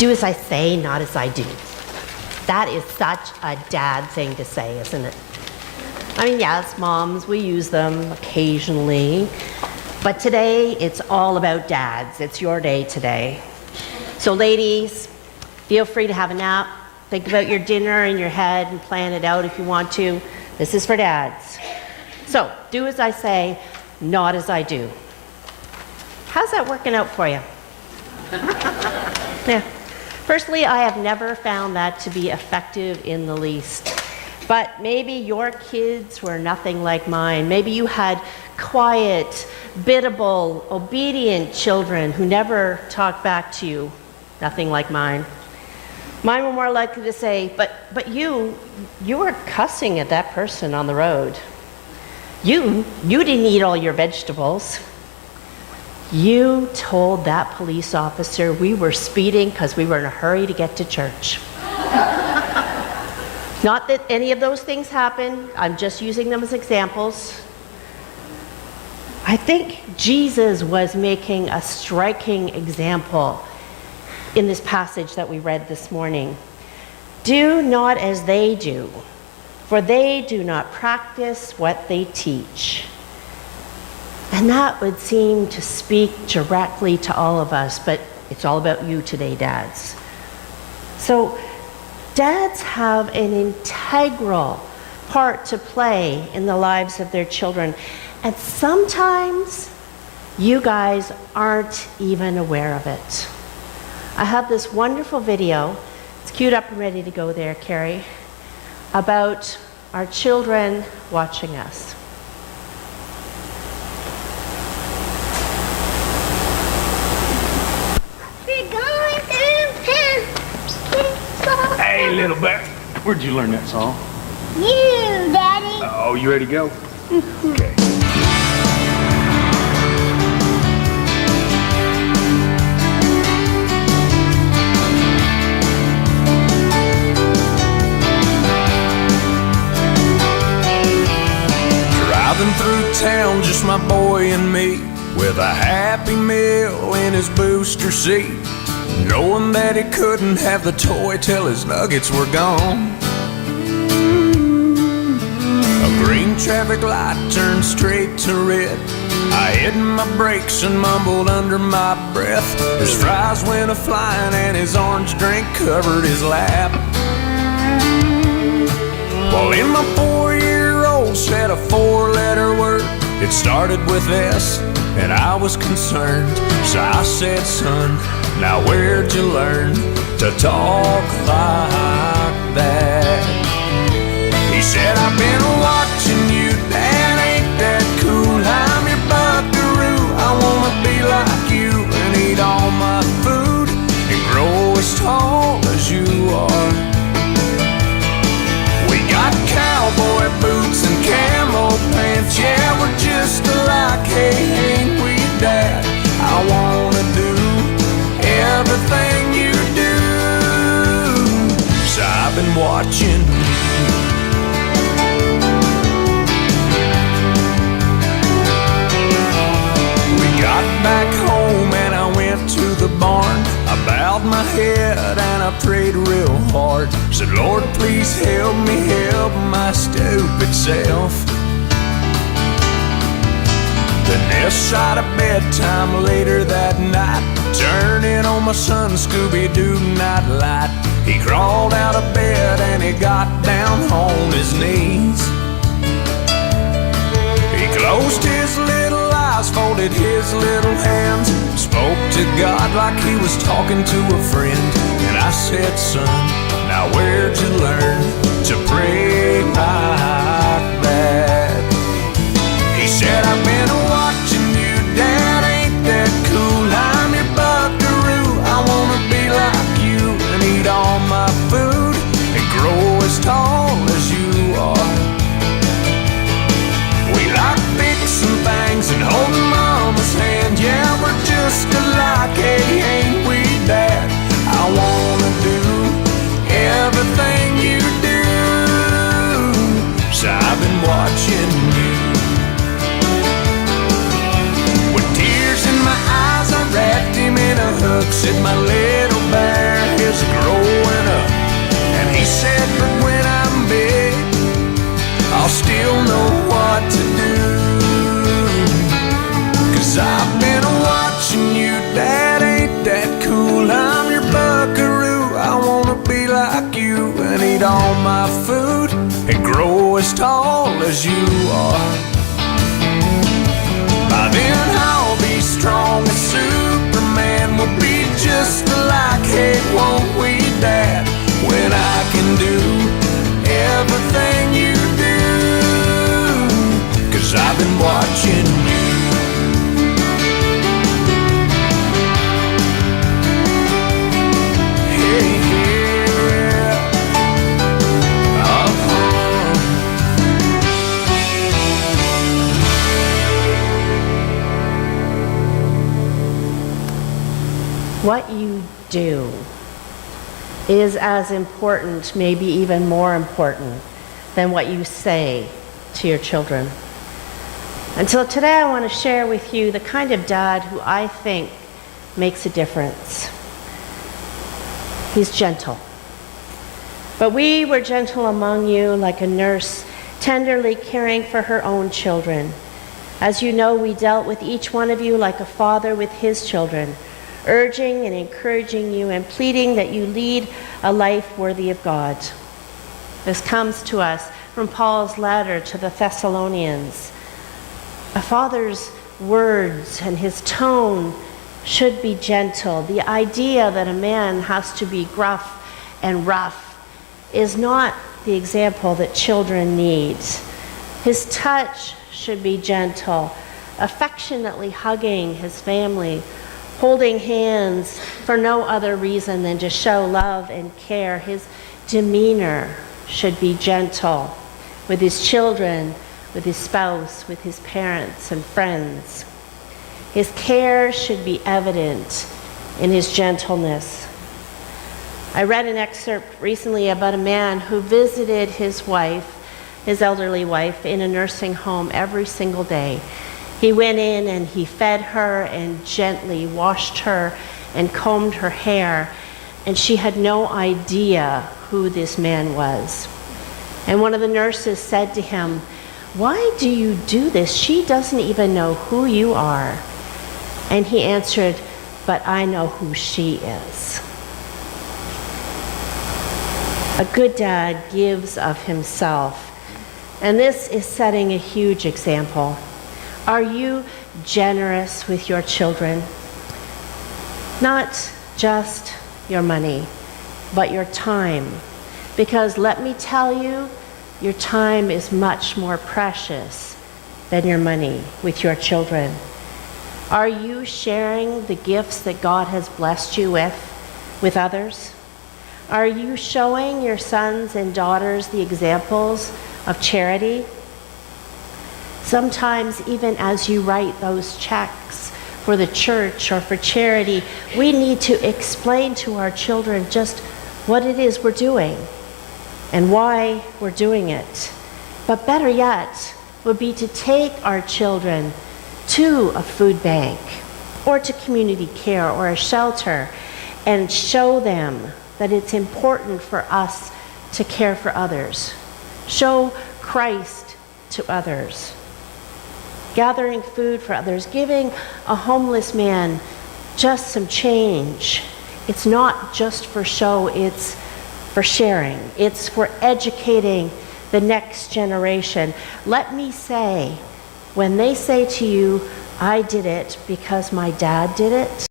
Do as I say, not as I do. That is such a dad thing to say, isn't it? I mean, yes, moms, we use them occasionally, but today it's all about dads. It's your day today. So ladies, feel free to have a nap. Think about your dinner in your head and plan it out if you want to. This is for dads. So, do as I say, not as I do. How's that working out for you? Yeah. Personally, I have never found that to be effective in the least. But maybe your kids were nothing like mine. Maybe you had quiet, biddable, obedient children who never talked back to you. Nothing like mine. Mine were more likely to say, but you were cussing at that person on the road. You didn't eat all your vegetables. You told that police officer we were speeding because we were in a hurry to get to church. Not that any of those things happen. I'm just using them as examples. I think Jesus was making a striking example in this passage that we read this morning. Do not as they do, for they do not practice what they teach. And that would seem to speak directly to all of us, but it's all about you today, dads. So, dads have an integral part to play in the lives of their children. And sometimes you guys aren't even aware of it. I have this wonderful video, it's queued up and ready to go there, Carrie, about our children watching us. Hey, little bear. Where'd you learn that song? You, Daddy. Oh, you ready to go? Okay. Driving through town, just my boy and me, with a Happy Meal in his booster seat, knowing that he couldn't have the toy till his nuggets were gone. A green traffic light turned straight to red. I hit my brakes and mumbled under my breath. His fries went a-flying and his orange drink covered his lap. Well, in my 4-year-old said a 4-letter word. It started with S, and I was concerned. So I said, son, now where'd you learn to talk like that? He said, I've been watching you, Dad, ain't that cool? I'm your buckaroo, I wanna be like you and eat all my food and grow as tall as you are. We got cowboy boots and camo pants, yeah, we're just alike, hey, ain't we, Dad? I wanna do everything you do. So I've been watching. We got back home and I went to the barn. I bowed my head and I prayed real hard. Said, Lord, please help me help my stupid self. Then this side of bedtime later that night, turning on my son Scooby-Doo night light. He crawled out of bed and he got down on his knees. He closed his little eyes, folded his little hands, spoke to God like he was talking to a friend. And I said, son, now where'd you learn to pray like that? He said, I've been watching you, Dad, ain't that cool? I'm your buckaroo, I wanna be like you and eat all my food and grow as tall as you are. We like fixing things and holding Mama's hand, yeah, we're just alike, hey, ain't we, Dad? I wanna do everything you do. 'Cause I've been watching you, Dad, ain't that cool? I'm your buckaroo, I wanna be like you and eat all my food and grow as tall as you are. By then I'll be strong as Superman, we'll be just alike, hey, won't we, Dad? When I can do everything you do, 'cause I've been watching you. Hey, yeah. What you do is as important, maybe even more important, than what you say to your children. And so today I want to share with you the kind of dad who I think makes a difference. He's gentle. But we were gentle among you like a nurse tenderly caring for her own children. As you know, we dealt with each one of you like a father with his children, urging and encouraging you and pleading that you lead a life worthy of God. This comes to us from Paul's letter to the Thessalonians. A father's words and his tone should be gentle. The idea that a man has to be gruff and rough is not the example that children need. His touch should be gentle, affectionately hugging his family, holding hands for no other reason than to show love and care. His demeanor should be gentle with his children, with his spouse, with his parents and friends. His care should be evident in his gentleness. I read an excerpt recently about a man who visited his wife, his elderly wife, in a nursing home every single day. He went in and he fed her and gently washed her and combed her hair, and she had no idea who this man was. And one of the nurses said to him, "Why do you do this? She doesn't even know who you are." And he answered, "But I know who she is." A good dad gives of himself, and this is setting a huge example. Are you generous with your children? Not just your money, but your time. Because let me tell you, your time is much more precious than your money with your children. Are you sharing the gifts that God has blessed you with others? Are you showing your sons and daughters the examples of charity? Sometimes even as you write those checks for the church or for charity, we need to explain to our children just what it is we're doing and why we're doing it. But better yet would be to take our children to a food bank or to community care or a shelter and show them that it's important for us to care for others. Show Christ to others. Gathering food for others, giving a homeless man just some change. It's not just for show, it's for sharing. It's for educating the next generation. Let me say, when they say to you, "I did it because my dad did it,"